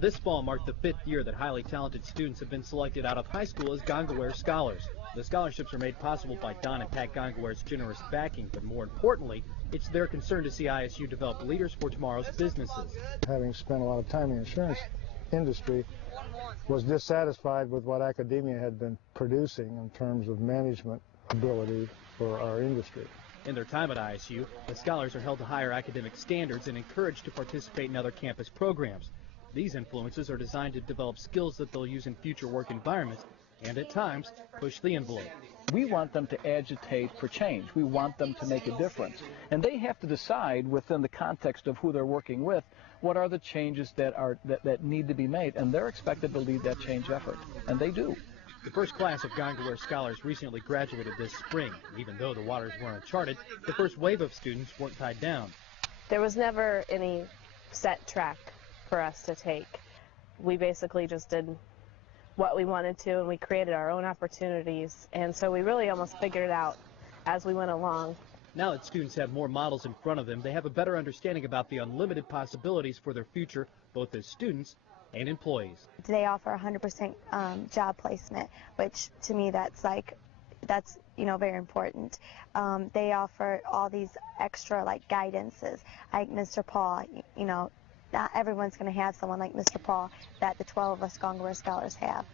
This fall marked the 5th year that highly talented students have been selected out of high school as Gongaware Scholars. The scholarships are made possible by Don and Pat Gongaware's generous backing, but more importantly, it's their concern to see ISU develop leaders for tomorrow's businesses. Having spent a lot of time in the insurance industry, was dissatisfied with what academia had been producing in terms of management ability for our industry. In their time at ISU, the scholars are held to higher academic standards and encouraged to participate in other campus programs. These influences are designed to develop skills that they'll use in future work environments and, at times, push the envelope. We want them to agitate for change. We want them to make a difference. And they have to decide within the context of who they're working with what are the changes that need to be made, and they're expected to lead that change effort, and they do. The first class of Gongaware Scholars recently graduated this spring. Even though the waters weren't uncharted, the first wave of students weren't tied down. There was never any set track for us to take. We basically just did what we wanted to, and we created our own opportunities, and so we really almost figured it out as we went along. Now that students have more models in front of them, they have a better understanding about the unlimited possibilities for their future, both as students and employees. They offer 100% job placement, which to me that's very important. They offer all these extra guidances, like Mr. Paul. Not everyone's going to have someone like Mr. Paul that the 12 of us Gongaware Scholars have.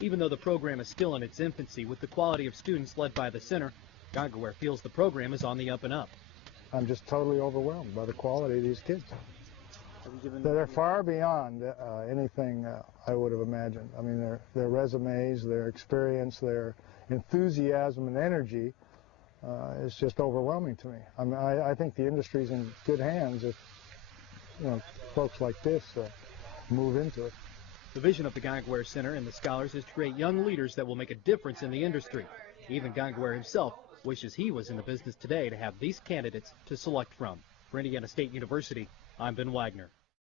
Even though the program is still in its infancy, with the quality of students led by the center, Gongaware feels the program is on the up and up. I'm just totally overwhelmed by the quality of these kids. They're far beyond anything I would have imagined. I mean, their resumes, their experience, their enthusiasm and energy is just overwhelming to me. I mean, I think the industry's in good hands if folks like this move into it. The vision of the Gongaware Center and the scholars is to create young leaders that will make a difference in the industry. Even Gongaware himself wishes he was in the business today to have these candidates to select from. For Indiana State University, I'm Ben Wagner.